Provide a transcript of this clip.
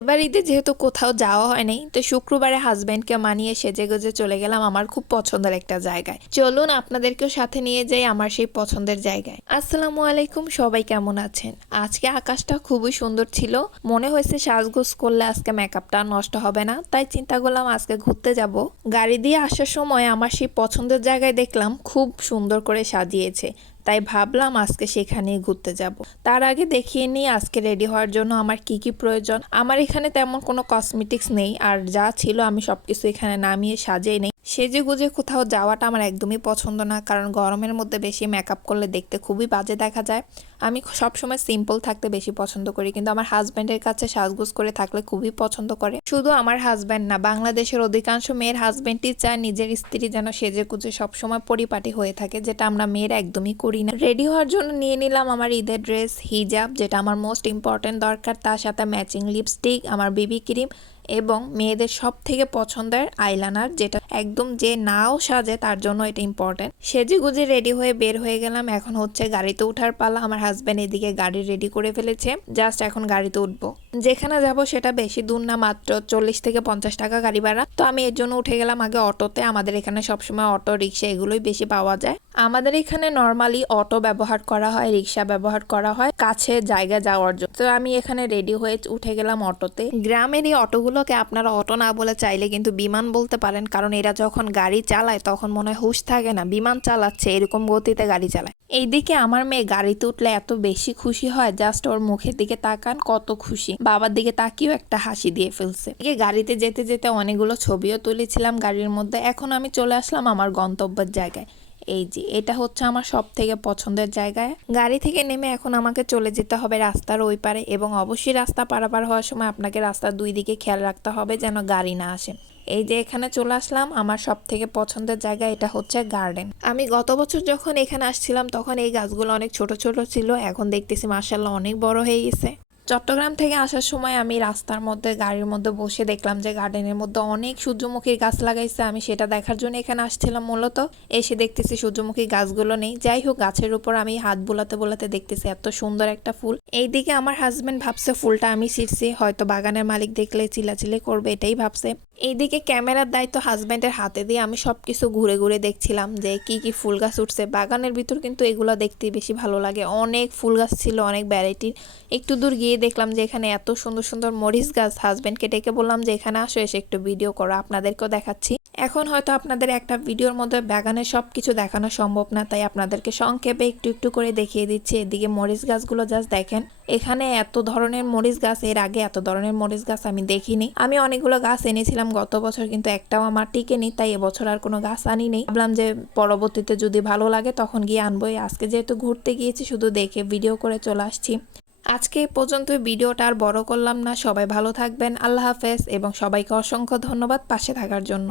এবার ঈদে যেহেতু কোথাও যাওয়া হয় নাই, তো শুক্রবারে হাজবেন্ডকে মানিয়ে সেজেগুজে চলে গেলাম আমার খুব পছন্দের একটা জায়গায়। চলুন আপনাদেরকেও সাথে নিয়ে যাই আমার সেই পছন্দের জায়গায়। আসসালামু আলাইকুম, সবাই কেমন আছেন? আজকে আকাশটা খুবই সুন্দর ছিল, মনে হয়েছে সাজগোজ করলে আজকে মেকআপটা নষ্ট হবে না, তাই চিন্তা করলাম আজকে ঘুরতে যাব। গাড়ি দিয়ে আসার সময় আমার সেই পছন্দের জায়গায় দেখলাম খুব সুন্দর করে সাজিয়েছে, তাই ভাবলাম আজকে সেখানেই ঘুরতে যাব। তার আগে দেখিয়ে নিই আজকে রেডি হওয়ার জন্য আমার কি কি প্রয়োজন। আমার এখানে তেমন কোনো কসমেটিক্স নেই, আর যা ছিল আমি সবকিছু এখানে নামিয়ে সাজিয়ে নেই। সেজে গুজে কোথাও যাওয়াটা আমার একদমই পছন্দ না, কারণ গরমের মধ্যে বেশি মেকআপ করলে দেখতে খুবই বাজে দেখা যায়। আমি সবসময় সিম্পল থাকতে বেশি পছন্দ করি, কিন্তু আমার হাজব্যান্ডের কাছে সাজগোজ করে থাকলে খুবই পছন্দ করে। শুধু আমার হাজব্যান্ড না, বাংলাদেশের অধিকাংশ মেয়ের হাজব্যান্ডই চায় নিজের স্ত্রী যেন সেজে গুজে সবসময় পরিপাটি হয়ে থাকে, যেটা আমরা মেয়েরা একদমই করি না। রেডি হওয়ার জন্য নিয়ে নিলাম আমার ঈদের ড্রেস, হিজাব যেটা আমার মোস্ট ইম্পর্টেন্ট দরকার, তার সাথে ম্যাচিং লিপস্টিক, আমার বেবি ক্রিম এবং মেয়েদের সব থেকে পছন্দের আইলাইনার, যেটা একদম যে নাও সাজে তার জন্য এটা ইম্পর্টেন্ট। সেজে গুজে রেডি হয়ে বের হয়ে গেলাম। এখন হচ্ছে গাড়িতে ওঠার পালা। আমার হাজব্যান্ড এদিকে গাড়ি রেডি করে ফেলেছে, জাস্ট এখন গাড়িতে উঠবো। যেখানে যাব সেটা বেশি দূর না, মাত্র 40 থেকে 50 টাকা গাড়ি ভাড়া। তো আমি এর জন্য উঠে গেলাম আগে অটোতে। আমাদের এখানে সবসময় অটো, রিক্সা এগুলোই বেশি পাওয়া যায়। আমাদের এখানে নর্মালি অটো ব্যবহার করা হয়, রিক্সা ব্যবহার করা হয় কাছে জায়গা যাওয়ার জন্য। তো আমি এখানে রেডি হয়ে উঠে গেলাম অটোতে। গ্রামের এই অটোগুলোকে আপনারা অটো না বলে চাইলে কিন্তু বিমান বলতে পারেন, কারণ এরা যখন গাড়ি চালায় তখন মনে হয় হুঁশ থাকে না, বিমান চালাচ্ছে এরকম গতিতে গাড়ি চালায়। এইদিকে আমার মেয়ে গাড়িতে উঠলে এত বেশি খুশি হয়, জাস্ট ওর মুখের দিকে তাকান কত খুশি। বাবার দিকে তাকিয়েও একটা হাসি দিয়ে ফেলছে। গাড়িতে যেতে যেতে অনেকগুলো ছবিও তুলেছিলাম গাড়ির মধ্যে। এখন আমি চলে আসলাম আমার গন্তব্যের জায়গায়। এই যে এটা হচ্ছে আমার সব থেকে পছন্দের জায়গায়। গাড়ি থেকে নেমে এখন আমাকে চলে যেতে হবে রাস্তার ওই পারে, এবং অবশ্যই রাস্তা পারাপার হওয়ার সময় আপনাকে রাস্তার দুই দিকে খেয়াল রাখতে হবে যেন গাড়ি না আসে। এই যে এখানে চলে আসলাম আমার সব থেকে পছন্দের জায়গা, এটা হচ্ছে গার্ডেন। আমি গত বছর যখন এখানে আসছিলাম তখন এই গাছগুলো অনেক ছোট ছোট ছিল, এখন দেখতেছি মাশাআল্লাহ অনেক বড় হয়ে গেছে। চট্টগ্রাম থেকে আসার সময় আমি রাস্তার মধ্যে গাড়ির মধ্যে বসে দেখলাম যে গার্ডেনের মধ্যে অনেক সূর্যমুখীর গাছ লাগাইছে। আমি সেটা দেখার জন্য এখানে আসছিলাম মূলত। এসে দেখতেছি সূর্যমুখী গাছগুলো নেই। যাই হোক, গাছের উপর আমি হাত বোলাতে বোলাতে দেখতেছি এত সুন্দর একটা ফুল। এইদিকে আমার হাজবেন্ড ভাবছে ফুলটা আমি ছিঁড়ছি, হয়তো বাগানের মালিক দেখলে চিল্লাচিল্লি করবে, এটাই ভাবছে। এইদিকে ক্যামেরার দায়িত্ব হাজবেন্ডের হাতে দিয়ে আমি সবকিছু ঘুরে ঘুরে দেখছিলাম যে কি কি ফুল গাছ উঠছে বাগানের ভিতর। কিন্তু এগুলো দেখতে বেশি ভালো লাগে, অনেক ফুল গাছ ছিল, অনেক ভ্যারাইটির। একটু দূর গিয়ে দেখলাম যে এখানে এত সুন্দর সুন্দর মরিচ গাছ। হাজবেন্ডকে ডেকে বললাম যে এখানে আসো, এসে একটু ভিডিও করো, আপনাদেরকেও দেখাচ্ছি। এখন হয়তো আপনাদের একটা ভিডিওর মধ্যে বাগানের সবকিছু দেখানো সম্ভব না, তাই আপনাদেরকে সংক্ষেপে একটু একটু করে দেখিয়ে দিচ্ছি। এদিকে মরিচ গাছগুলো জাস্ট দেখেন, এখানে এত ধরনের মরিচ গাছ, এর আগে এত ধরনের মরিচ গাছ আমি দেখিনি। আমি অনেকগুলো গাছ এনেছিলাম গত বছর, কিন্তু একটাও আমার টিকেনি, তাই এবছর আর কোনো গাছ আনি নেই। ভাবলাম যে পরবর্তীতে যদি ভালো লাগে তখন গিয়ে আনবোই। আজকে যেহেতু ঘুরতে গিয়েছি, শুধু দেখে ভিডিও করে চলে আসছি। আজকে এই পর্যন্ত ভিডিওটা আর বড় করলাম না। সবাই ভালো থাকবেন, আল্লাহ হাফেজ, এবং সবাইকে অসংখ্য ধন্যবাদ পাশে থাকার জন্য।